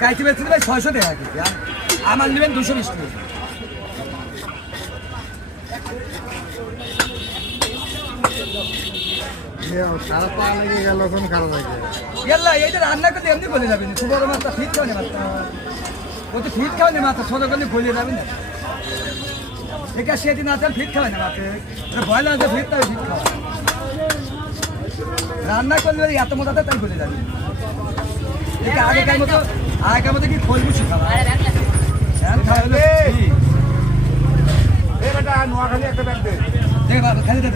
কাইটি বেচতে ভাই 600 টাকা কেজি, আমার নেবেন 220 টাকা। খারাপ পা লেগে গেল, খারাপ লাগে গেল্লা এইটা রান্না করলে এমনি বলে যাবেন, ছোট মাছটা ফিট খাওয়া নেই, মাছটা ও তো ফিট খাওয়া নেই, মাছটা ছোট করলে বলে যাবে না। এটা সেদিন আছে ফিট খাওয়া না মাছে, বয়লা আছে ফিট, তাই ফিট খাওয়া রান্না করলে এত মজাতে তাই বলে যাবে। এটা আগেকার মতো কি খোল বুঝি খাওয়া নোয়াখালী একটা ব্যাগ দে, খালি দে।